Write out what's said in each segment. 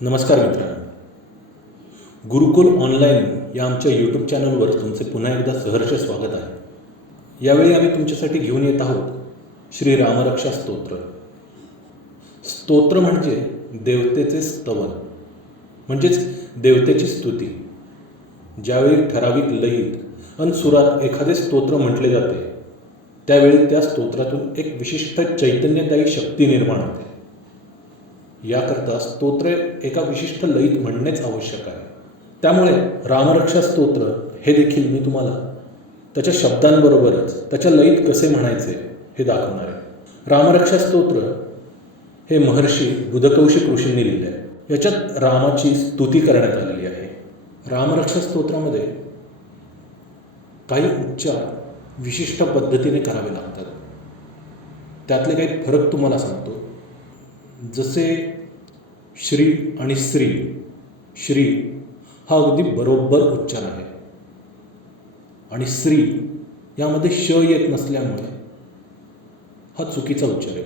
नमस्कार मित्रांनो, गुरुकुल ऑनलाईन या आमच्या यूट्यूब चॅनलवर तुमचे पुन्हा एकदा सहर्ष स्वागत आहे. यावेळी आम्ही तुमच्यासाठी घेऊन येत आहोत श्री रामरक्षा स्तोत्र. स्तोत्र म्हणजे देवतेचे स्तवन, म्हणजेच देवतेची स्तुती. ज्यावेळी ठराविक लयीत अन सुरात एखादे स्तोत्र म्हटले जाते, त्यावेळी त्या स्तोत्रातून एक विशिष्ट चैतन्यदायी शक्ती निर्माण होते. याकरता स्तोत्र एका विशिष्ट लयीत म्हणणेच आवश्यक आहे. त्यामुळे रामरक्षा स्तोत्र हे देखील मी तुम्हाला त्याच्या शब्दांबरोबरच त्याच्या लयीत कसे म्हणायचे हे दाखवणार आहे. रामरक्षा स्तोत्र हे महर्षी बुधकौशिक ऋषींनी लिहिले आहे. याच्यात रामाची स्तुती करण्यात आलेली आहे. रामरक्षा स्तोत्रामध्ये काही उच्चार विशिष्ट पद्धतीने करावे लागतात. त्यातले काही फरक तुम्हाला सांगतो. जसे श्री आणि श्री. श्री हा अगदी बरोबर उच्चार आहे आणि श्री यामध्ये श येत नसल्यामुळे हा चुकीचा उच्चार आहे.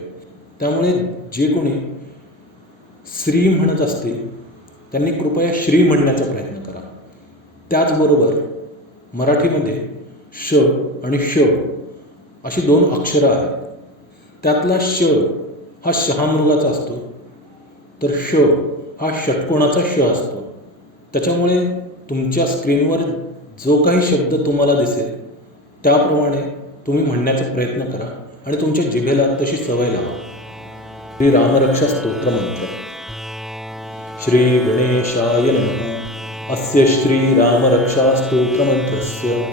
त्यामुळे जे कोणी श्री म्हणत असतील त्यांनी कृपया श्री म्हणण्याचा प्रयत्न करा. त्याचबरोबर मराठीमध्ये श आणि श अशी दोन अक्षरं आहेत. त्यातला श हा शहामृगाचा असतो, तर श हा षटकोणाचा श असतो. त्याच्यामुळे तुमच्या स्क्रीनवर जो काही शब्द तुम्हाला दिसेल त्याप्रमाणे तुम्ही म्हणण्याचा प्रयत्न करा आणि तुमच्या जिभेला तशी सवय लावा. श्री रामरक्षा स्तोत्र मंत्र. श्री गणेशाय नमः. अस्य श्री रामरक्षा स्तोत्रमंत्रस्य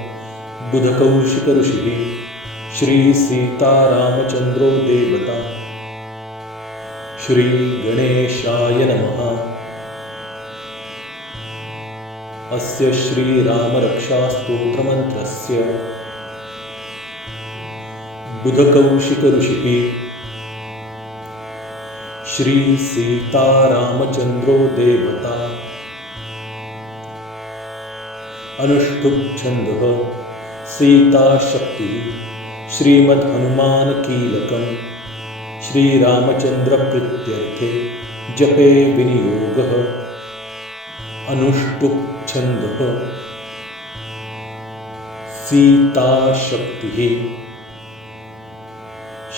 बुधकौशिक ऋषिः श्री सीतारामचंद्रो देवता. श्री गणेशाय नमः. अस्य श्री रामरक्षा स्तोत्रमंत्रस्य बुधकौशिक ऋषिः श्री सीतारामचंद्रो देवता. अनुष्ठुप छंदः सीता शक्ति श्रीमद्हनुमान कीलकम्. श्रीरामचंद्र प्रीत्यर्थे जपे विनियोगः. अनुष्टुप छंदः सीता शक्ति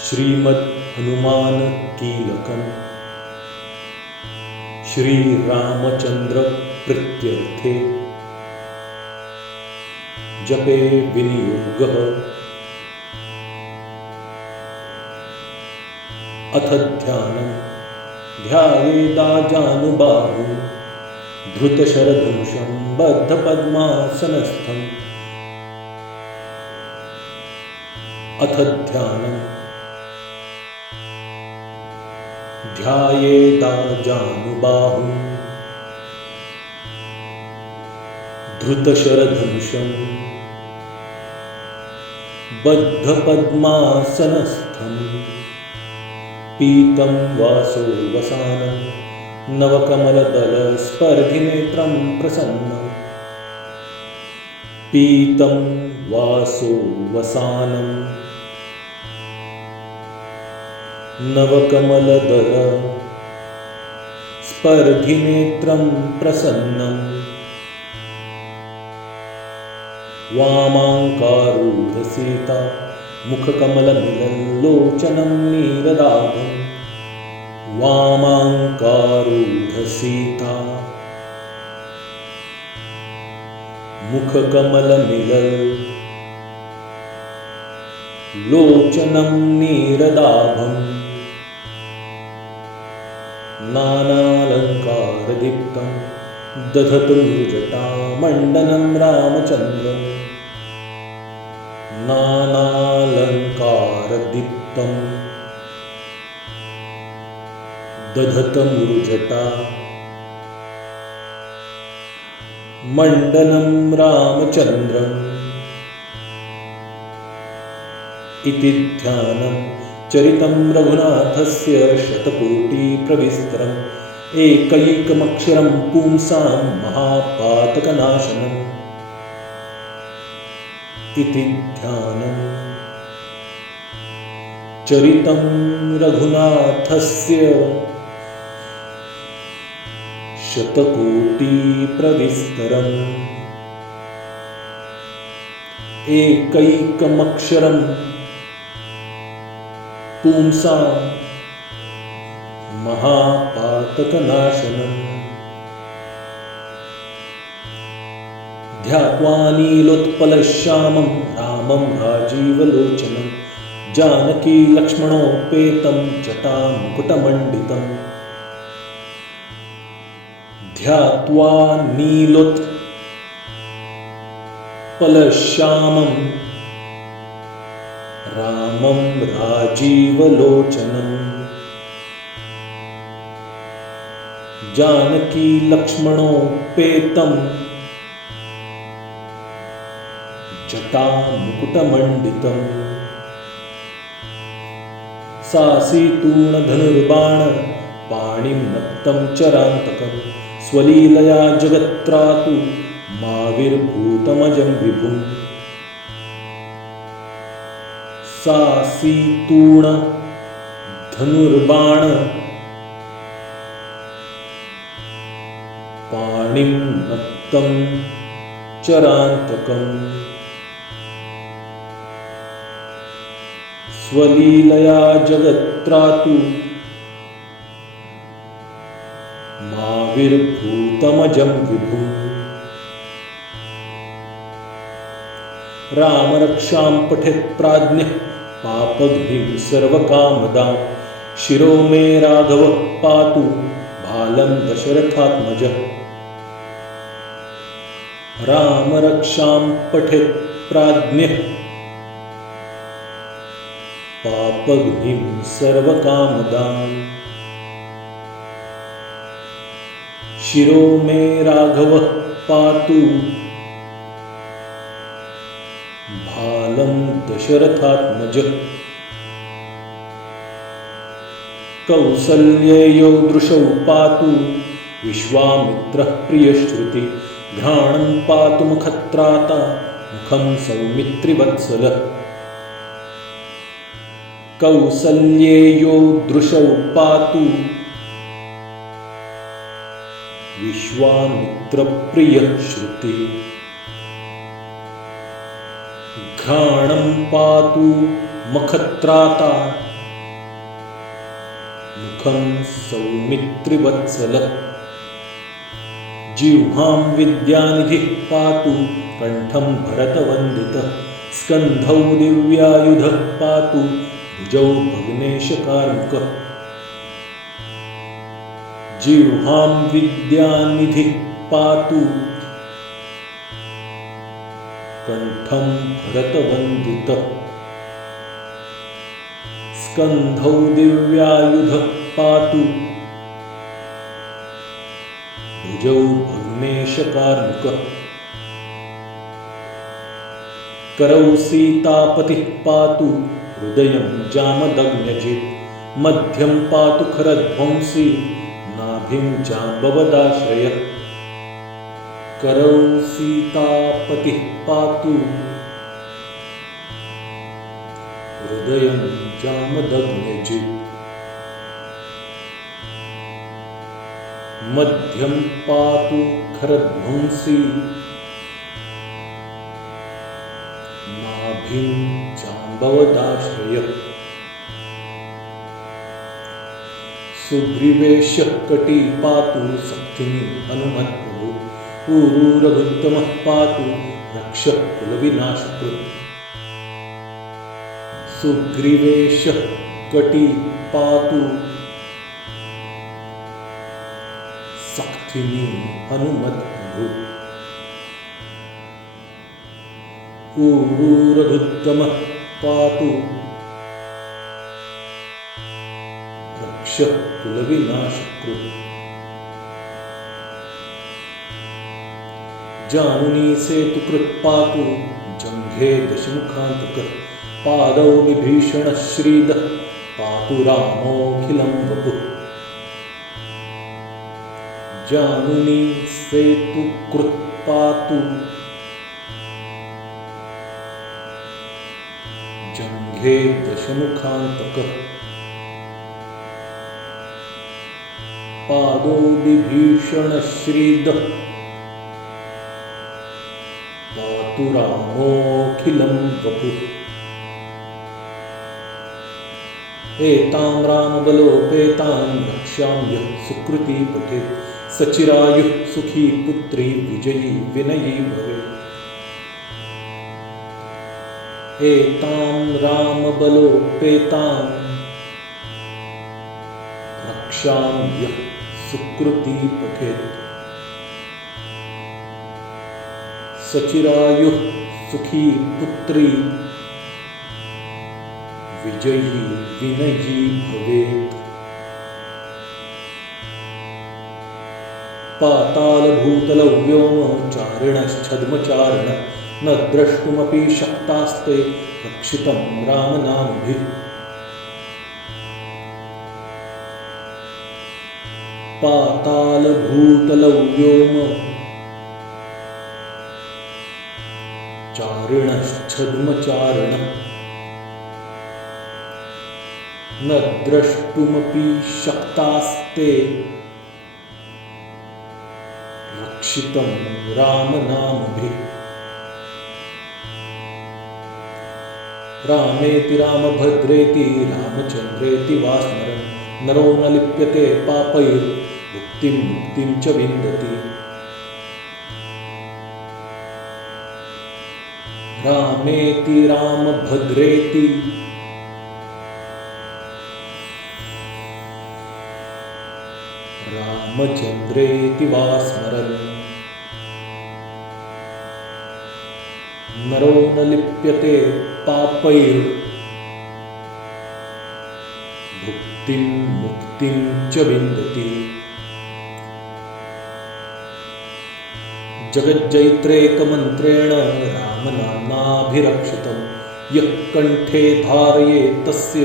श्रीमद्हनुमान कीलकम्. श्रीरामचंद्र प्रीत्यर्थे जपे विनियोगः. अथ ध्यानं ध्यायेदाजानुबाहुं धृतशरधनुषं बद्धपद्मासनस्थम्. अथ ध्यानं ध्यायेदाजानुबाहुं धृतशरधनुषं बद्धपद्मासनस्थम्. पीतं वासो वसानं नवकमलदलस्पर्धिनेत्रं प्रसन्नं. पीतं वासो वसानं नवकमलदल स्पर्धिनेत्रं प्रसन्नं. वामाङ्कारूढ सीता मुखकमलमिलल्लोचनं नीरदाभं. वामाङ्कारूढ सीता मुखकमलमिलल्लोचनं नीरदाभं. नानालङ्कारदीप्तं दधतु जटामण्डनं रामचन्द्रम्. नानालङ्कारदीप्तं दधतमुरुजटा मण्डनं रामचन्द्रम्. इति ध्यानं चरितं रघुनाथस्य शतकोटिप्रविस्तरम् एकैकमक्षरं पुंसां महापातकनाशनम्. इति ध्यानं चरितं रघुनाथस्य शतकोटिप्रविस्तरम् एकैकमक्षरं पुंसां महापातकनाशनम् ध्यात्वा नीलोत्पलश्यामं रामं राजीवलोचनं जानकी लक्ष्मणोपेतं जटामुकुटमण्डितम् ध्यात्वा नीलोत्पलश्यामं रामं राजीवलोचनं जानकी लक्ष्मणोपेतं जटामुकुटमण्डितम् सासीतूणधनुर्बाण पाणिं नक्तं चरान्तकं स्वलीलया जगत्त्रातु माविर्भूतमजं विभुम् सासीतूणधनुर्बाण पाणिं नक्तं चरान्तकम् स्वलीलया जगत्त्रातु माविर्भूतमजं विभुम् रामरक्षां पठेत् प्राज्ञः पापघ्निं सर्वकामदां शिरो मे राघवः पातु बालं दशरथात्मजः रामरक्षां पठेत् प्राज्ञः पापघ्निं सर्वकामदां शिरो मे राघवः पातु बालं दशरथात्मजः कौसल्येयो दृशौ पातु विश्वामित्रः प्रियश्रुति घ्राणं पातु मुखत्राता मुखं सौमित्रिवत्सलः कौसल्येयो दृशौ पातु विश्वामित्रप्रियश्रुति घ्राणं पातु मुखत्राता मुखं सौमित्रिवत्सलः जिह्वां विद्यानिधिः पातु कण्ठं भरतवन्दितः स्कन्धौ दिव्यायुधः पातु भुजौ भग्नेशकार्मुकः जिह्वां विद्यानिधिः पातु कण्ठं भरतवन्दितः स्कन्धौ दिव्यायुधः पातु भुजौ भग्नेशकार्मुकः करौ सीतापतिः पातु हृदयं जामदग्न्यजित् मध्यं पातु खरध्वंसी नाभिं जाम्बवदाश्रयः करौ सीतापतिः पातु हृदयं जामदग्न्यजित् मध्यं पातु खरध्वंसी नाभिं जाम्बवदाश्रयः सुग्रीवेशः कटी पातु शक्तिनी हनुमत्प्रभु ऊरूरभुत्तमः पातु रक्षः कुलविनाशकृत् सुग्रीवेशः कटी पातु शक्तिनी हनुमत्प्रभु ऊरूरभुत्तमः पातु रक्षः कुलविनाशकृत् जानुनी सेतुकृत् पातु जङ्घे दशमुखान्तकः पादौ विभीषणः श्रीदः पातु रामोऽखिलं वपुः जानुनी सेतुकृत् पातु जङ्घे दशमुखान्तकः पादो बिभीषणश्रीदः पातु रामोऽखिलं वपुः। एतां रामबलोपेतां रक्ष्याम्यः सुकृती पठेत् सचिरायुः सुखी पुत्री विजयी विनयी भवेत्। एतां रामबलोपेतां रक्ष्याम्यः सुकृती पठेत् सचिरायुः सुखी पुत्री विजयी विनयी भवेत्। पातालभूतलौ व्योमचारिणश्छद्मचारिण न द्रष्टुमपि शक्तास्ते रक्षितं रामनामभिः। पातालभूतलौ व्योमचारिणश्छद्मचारिण न द्रष्टुमपि शक्तास्ते रक्षितं रामनामभिः। रामेति रामभद्रेति रामचन्द्रेति वा स्मरन् नरो न लिप्यते पापैर्मुक्तिं मुक्तिं च विन्दति। रामेति रामभद्रेति रामचन्द्रेति वा स्मरन् नरो न लिप्यते पापैर्मुक्तिं मुक्तिं च विन्दति। जगज्जैत्रेकमन्त्रेण रामनाम्नाभिरक्षितं यः कण्ठे धारयेत् तस्य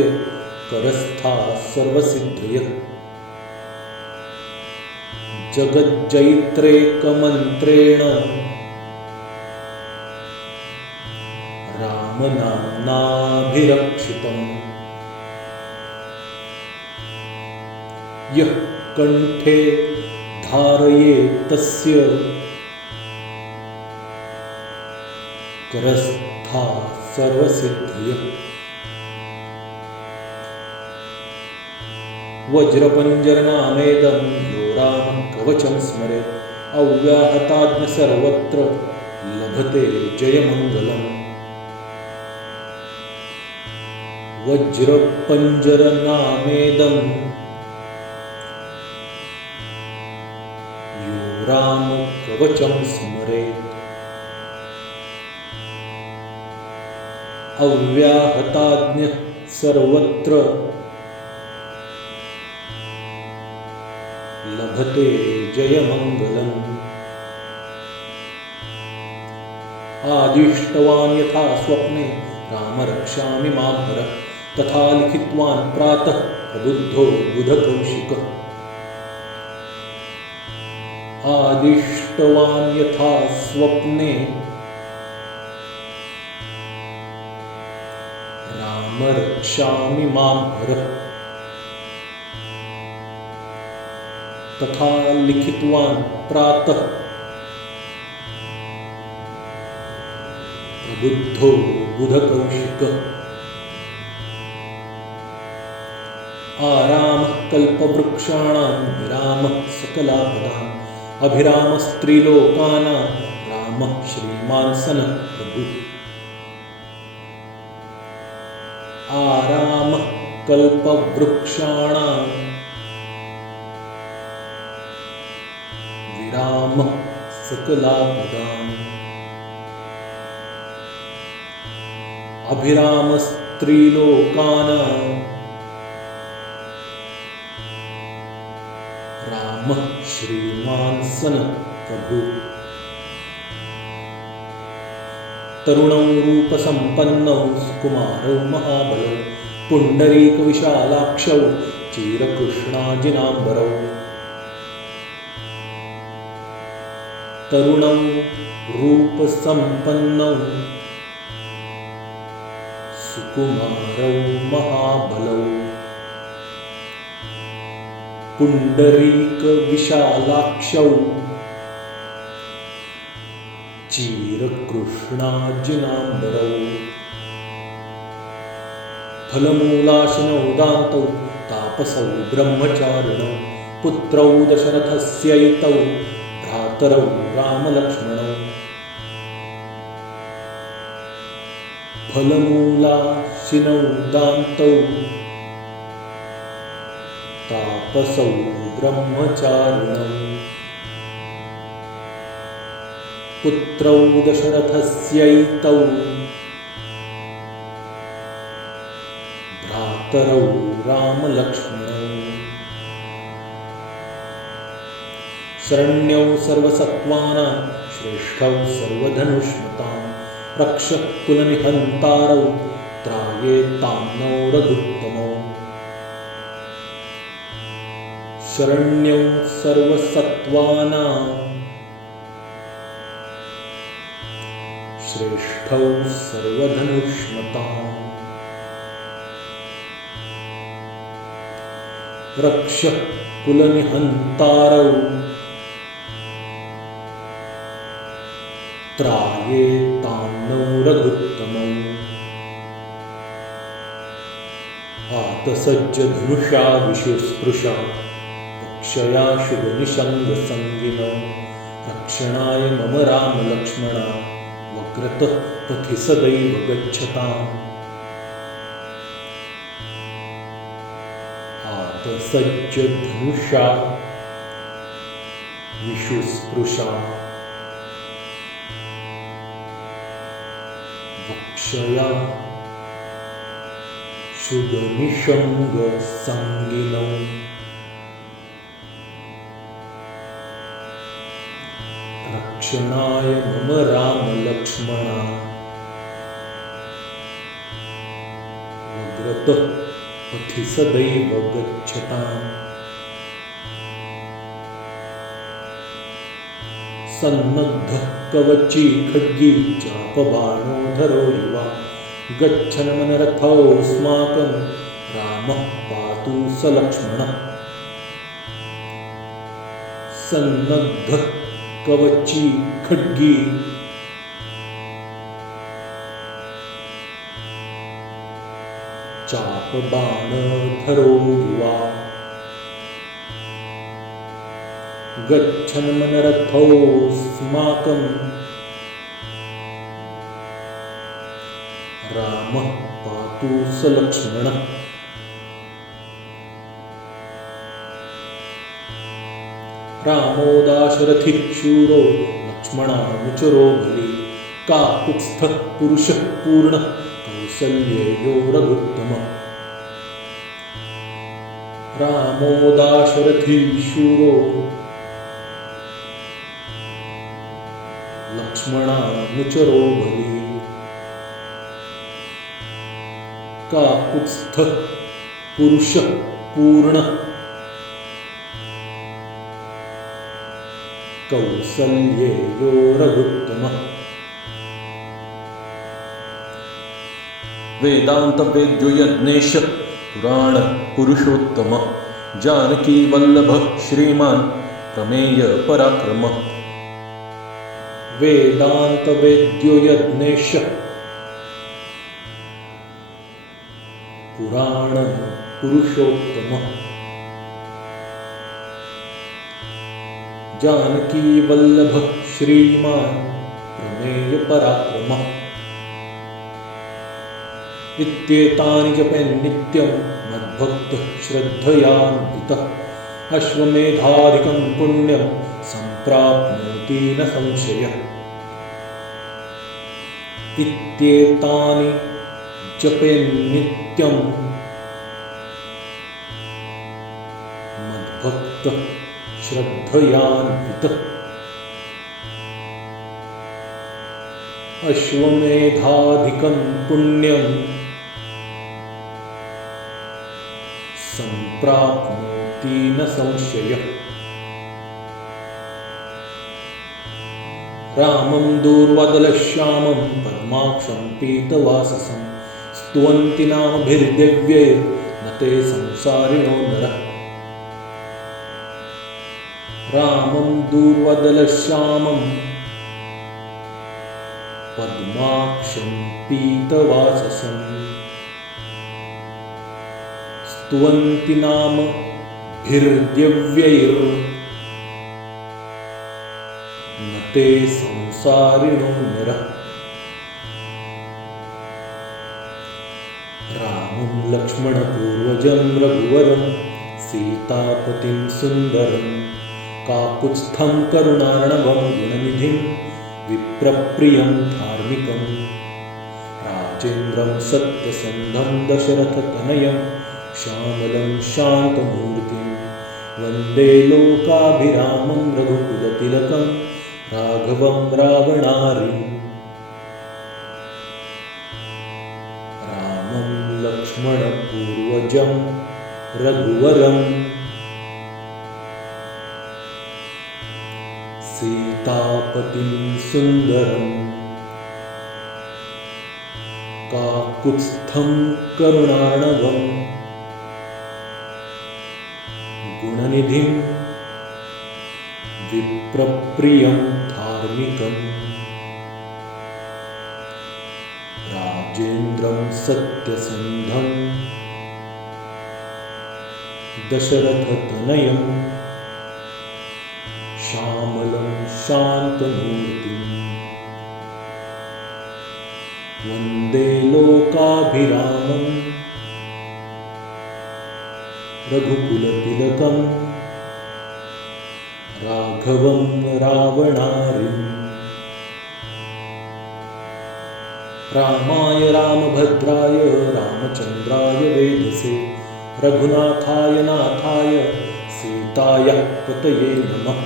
करस्था सर्वसिद्धयः। जगज्जैत्रेकमन्त्रेण रामनाम्नाभिरक्षितं यः कण्ठे धारयेत् तस्य करस्था सर्वसिद्धयः। वज्रपञ्जरनामेदं यो रामः कवचं स्मरेत् अव्याहताज्ञ सर्वत्र लभते जयमङ्गलम्। वज्रपञ्जरनामेदं यो रामः कवचं स्मरेत् अव्याहताज्ञ सर्वत्र लभते जयमङ्गलम्। आदिष्टवान् यथा स्वप्ने राम रक्षामि मां हरः तथा लिखितवान् प्रातः प्रबुद्धो बुधकौशिकः। आदिष्टवान् यथा स्वप्ने राम रक्षामि मां हरः तथा लिखितवान् प्रातः प्रबुद्धो बुधकौशिकः। आरामः कल्पवृक्षाणां विरामः सकलापदाम् अभिरामस्त्रिलोकानां रामः श्रीमान् सनः प्रभुः। आरामः कल्पवृक्षाणां विरामः सकलापदाम् अभिरामस्त्रिलोकानां रामः श्रीमान् सनः प्रभुः। तरुणौ रूपसम्पन्नौ सुकुमारौ महाबलौ पुण्डरीकविशालाक्षौ चीरकृष्णाजिनाम्बरौ। तरुणौ रूपसम्पन्नौ सुकुमारौ महाबलौ पुण्डरीक विशालाक्षौ चीरकृष्णार्जुनाम्बरौ फलमूलाशिनौ दान्तौ तापसौ ब्रह्मचारिणौ पुत्रौ दशरथस्यैतौ भ्रातरौ रामलक्ष्मणौ फलमूलाशिनौ दान्तौ तापसौ ब्रह्मचारिणौ पुत्रौ दशरथस्यैतौ भ्रातरौ रामलक्ष्मणौ शरण्यौ सर्वसत्त्वानां श्रेष्ठौ सर्वधनुष्मतां रक्षः कुलनिहन्तारौ त्रायेत्तां नौ रघुत्तमौ शरण्यौ सर्वसत्त्वानां श्रेष्ठौ सर्वधनुष्मतां रक्षः कुलनिहन्तारौ त्रायेत्तां नौ रघुत्तमौ आतसज्जधनुषा विशुस्पृशा वक्षया शुभनिषङ्गसङ्गिनौ रक्षणाय मम रामलक्ष्मणा वक्रतः पथि सदैव गच्छताम् आतसज्जधनुषा विशुस्पृशा वक्षया शुभनिषङ्गसङ्गिनौ रक्षणाय मम रामलक्ष्मणा वक्रतः पथि सदैव गच्छताम् सन्नद्धः कवची खड्गी चापबाणोधरोरिवा गच्छन्मनरथोऽस्माकं रामः पातु स लक्ष्मणः सन्नद्धः कवची खड्गी चापबाणधरो युवा गच्छन्मनरथोऽस्माकं रामः पातु स लक्ष्मणः रामो दाशरथिः शूरो लक्ष्मणानुचरो बली काकुत्स्थः पुरुषः पूर्णः कौसल्येयो रघुत्तमः रामो दाशरथिः शूरो लक्ष्मणानुचरो बली काकुत्स्थः पुरुषः पूर्णः कौसल्येयो रघुत्तमः वेदान्तवेद्यो यज्ञेशः पुराणः पुरुषोत्तमः जानकी वल्लभः श्रीमान् प्रमेय पराक्रमः वेदान्तवेद्यो यज्ञेशः पुराणः पुरुषोत्तमः जानकी वल्लभः श्रीमान् प्रमेय पराक्रमः इत्येतानि जपेन् नित्यं मद्भक्तः श्रद्धयान्वितः अश्वमेधादिकं पुण्यं सम्प्राप्नोति न संशयः इत्येतानि जपेन् नित्यं मद्भक्तः श्रद्धयान्वितः अश्वमेधाधिकं पुण्यं सम्प्राप्नोति न संशयः रामं दूर्वादलश्यामं पद्माक्षं पीतवाससं स्तुवन्ति नामभिर्दिव्यैर्न ते संसारिणो नरः रामं दूर्वदलश्यामं पद्माक्षं पीतवाससं स्तुवन्ति नाम भिर्दिव्यैर्न ते संसारिणो नरः। रामं लक्ष्मणपूर्वजं रघुवरं सीतापतिं सुन्दरं काकुत्स्थं करुणार्णवं गुणनिधिं विप्रप्रियं धार्मिकं राजेन्द्रं सत्यसन्धं दशरथतनयं श्यामलं शान्तमूर्तिं वन्दे लोकाभिरामं रघुकुलतिलकं राघवं रावणारिम्। रामं लक्ष्मणपूर्वजं रघुवरं सीतापतिं सुन्दरं काकुत्स्थं करुणार्णवं गुणनिधिं विप्रप्रियं धार्मिकं राजेन्द्रं सत्यसन्धं दशरथतनयं श्यामलं शान्तमूर्तिं वन्दे लोकाभिरामं रघुकुलतिलकं राघवं रावणारिम्। रामाय रामभद्राय रामचन्द्राय वेधसे रघुनाथाय नाथाय सीताय पतये नमः।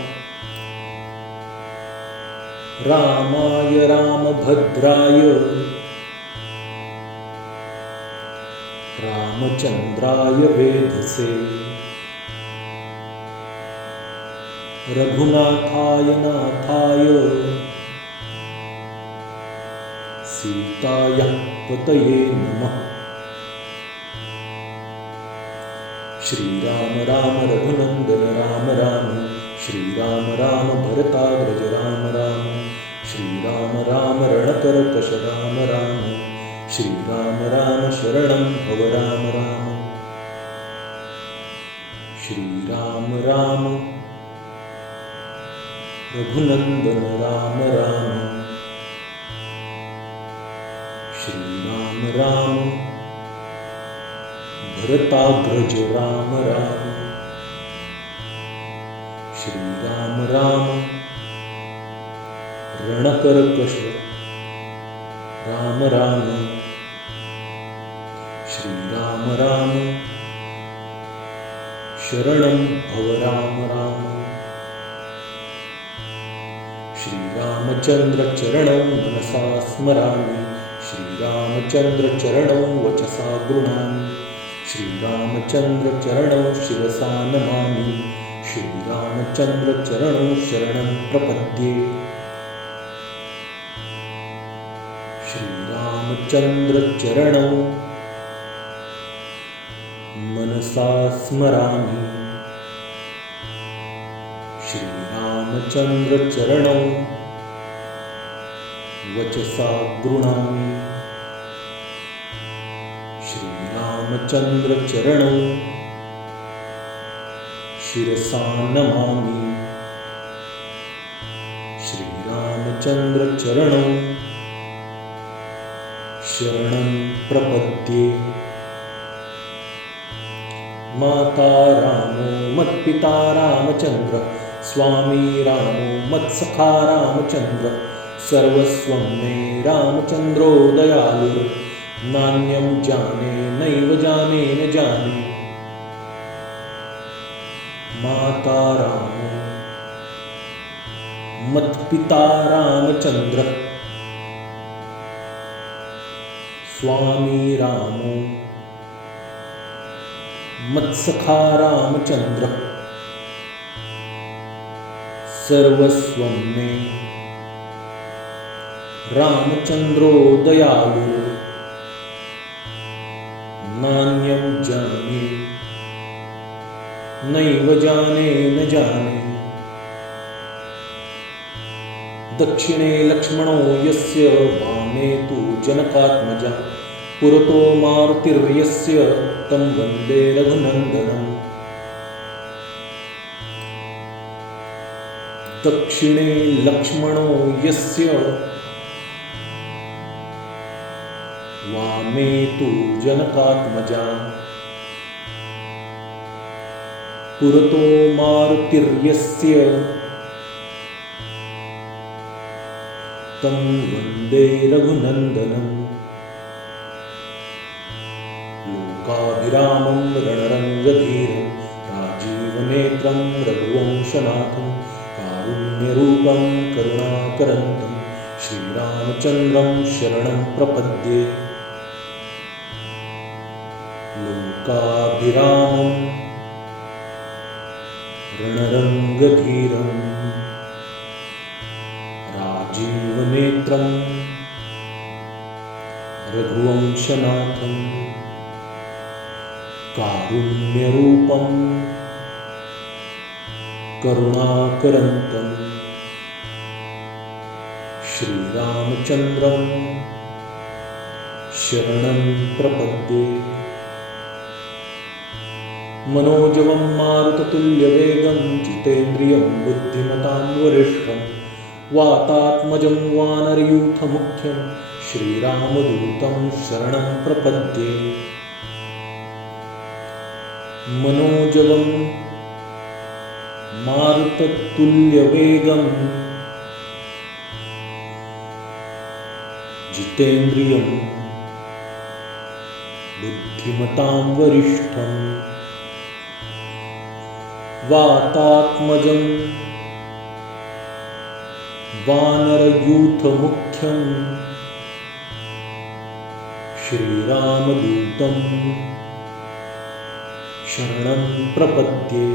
रामाय रामभद्राय रामचन्द्राय वेधसे रघुनाथाय नाथाय सीताय पतये नमः। श्रीराम राम रघुनंदन राम राम श्रीराम राम भरताग्रज राम राम श्रीराम राम रणकर्कश राम राम श्रीराम राम शरणं भव राम राम। श्रीराम राम रघुनंदन राम राम श्रीराम राम भरताग्रज राम राम श्रीराम राम रणकर्कश राम राम श्रीराम राम शरणं भव राम राम। श्रीरामचन्द्र चरणौ मनसा स्मरामि श्रीरामचन्द्र चरणौ वचसा गृह्णामि श्रीरामचन्द्र चरणौ शिरसा नमामि श्रीरामचन्द्र चरणौ शरणं प्रपद्ये। श्रीरामचन्द्र चरणौ मनसा स्मरामि श्रीरामचन्द्र चरणौ वचसा गृह्णामि श्रीरामचन्द्र चरणौ शिरसा नमामि श्रीरामचन्द्र चरणौ शरणं प्रपद्ये। माता रामो मत्पिता रामचन्द्र स्वामी रामो मत्सखा रामचन्द्र सर्वस्वं मे रामचन्द्रो दयालु नान्यं जाने नैव जाने न जाने। माता रामो मत्पिता रामचन्द्र स्वामी रामो मत्सखा रामचन्द्र सर्वस्वं मे रामचन्द्रो दयालु नान्यं जाने नैव जाने न जाने। दक्षिणे लक्ष्मणो यस्य वामे तु जनकात्मजा पुरतो मारुतिर्यस्य तं वन्दे रघुनन्दनम्। दक्षिणे लक्ष्मणो यस्य वामे तु जनकात्मजा पुरतो मारुतिर्यस्य तं वन्दे रघुनन्दनम्। लोकाभिरामं रणरङ्गधीरं राजीवनेत्रं रघुवंशनाथं कारुण्यरूपं करुणाकरन्तं श्रीरामचन्द्रं शरणं प्रपद्ये। लोकाभिरामं रणरङ्गधीरं राजीवनेत्रं रघुवंशनाथं कारुण्यरूपं करुणाकरन्तं श्रीरामचन्द्रं शरणं प्रपद्ये। मनोजवं मारुततुल्यवेगं जितेन्द्रियं बुद्धिमतां वरिष्ठं वातात्मजं वानरयूथमुख्यं श्रीरामदूतं शरणं प्रपद्ये। मनोजवं मारुततुल्यवेगं जितेन्द्रियं बुद्धिमतां वरिष्ठं वातात्मजं वानरयूथमुख्यं श्रीरामदूतं शरणं प्रपद्ये।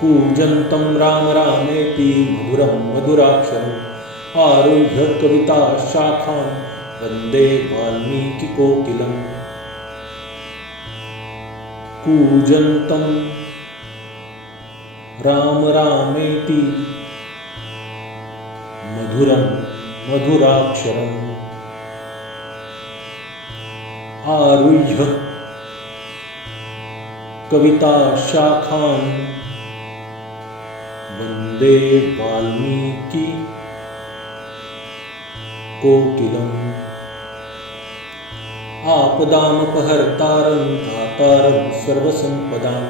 कूजन्तं राम रामेति मधुरं मधुराक्षरम् आरुह्य कविताशाखां वन्दे वाल्मीकिकोकिलम्। कूजन्तं राम रामेति मधुरं मधुराक्षरम् आरुह्य कविताशाखां वन्दे वाल्मीकि कोकिलम्। आपदामपहर्तारं दातारं सर्वसम्पदां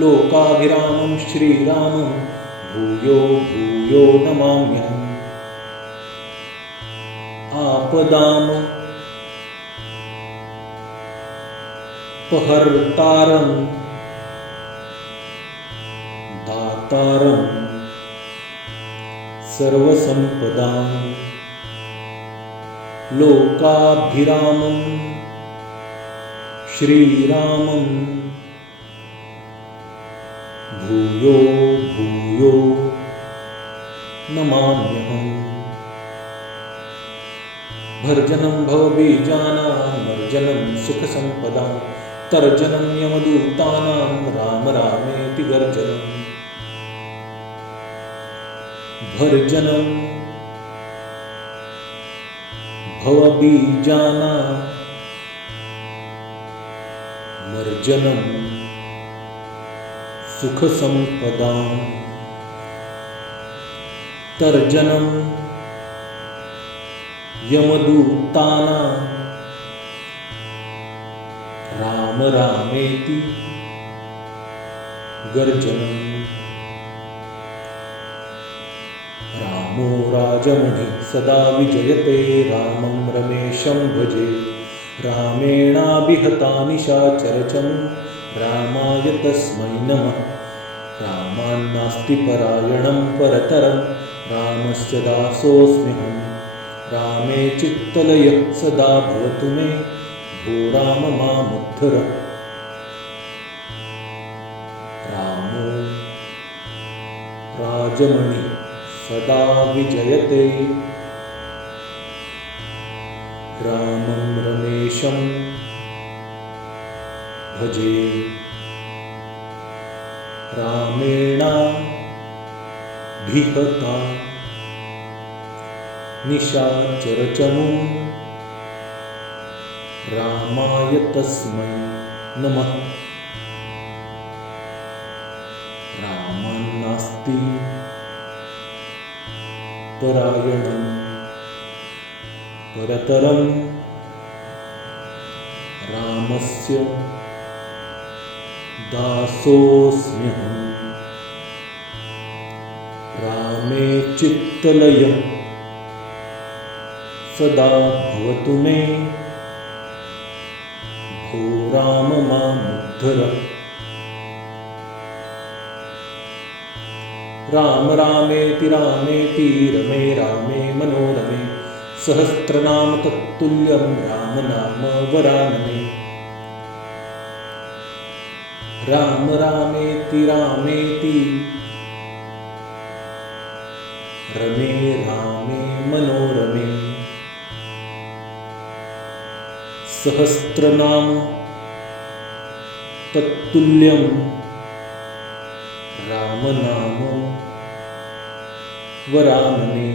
लोकाभिरामं श्रीरामं भूयो भूयो नमाम्यहम्। आपदामपहर्तारं दातारं सर्वसम्पदां लोकाभिरामं श्रीरामं भूयो भूयो नमाम्यहम्। भर्जनं भवबीजानां मर्जनं सुखसम्पदां तर्जनं यमदूतानां राम रामेति गर्जनम्। भर्जनं भवबीजानां मर्जनं सुखसम्पदां तर्जनं यमदूतानां राम रामेति गर्जनम्। रामो राजमणिः सदा विजयते रामं रमेशं भजे। रामेणाभिहता निशाचरचं रामाय तस्मै नमः। रामान्नास्ति परायणं परतरं रामस्य दासोऽस्म्यहम्। रामे चित्तलयः सदा भवतु मे भो राम मामुद्धर। रामो राजमणिः सदा विजयते रामं रमेशं भजे। रामेण धिहता निशाचरचमू रामाय तस्मै नमः। रामान्नास्ति परायणं परतरं रामस्य दासोऽस्म्यहम्। रामे चित्तलयः सदा भवतु मे, भो राम मामुद्धर। राम रामेति रामेति रमे रामे मनोरमे, सहस्रनाम तत्तुल्यं राम नाम वरानने। राम रामेति रामेति रमे रामे मनोरमे, सहस्रनाम तत्तुल्यं राम नाम वरानने।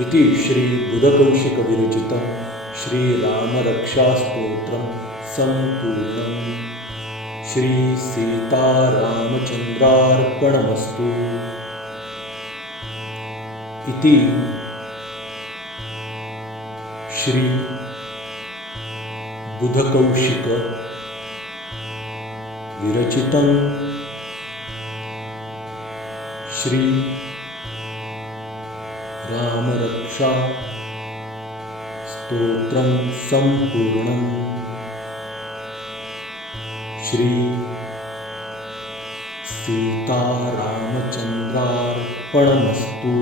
इति श्री बुधकौशिक विरचितं श्रीरामरक्षास्तोत्रं सम्पूर्णं। श्री सीतारामचन्द्रार्पणमस्तु। इति श्री बुधकौशिक विरचितं श्री रामरक्षा स्तोत्रं सम्पूर्णं। श्री सीतारामचन्द्रार्पणमस्तु।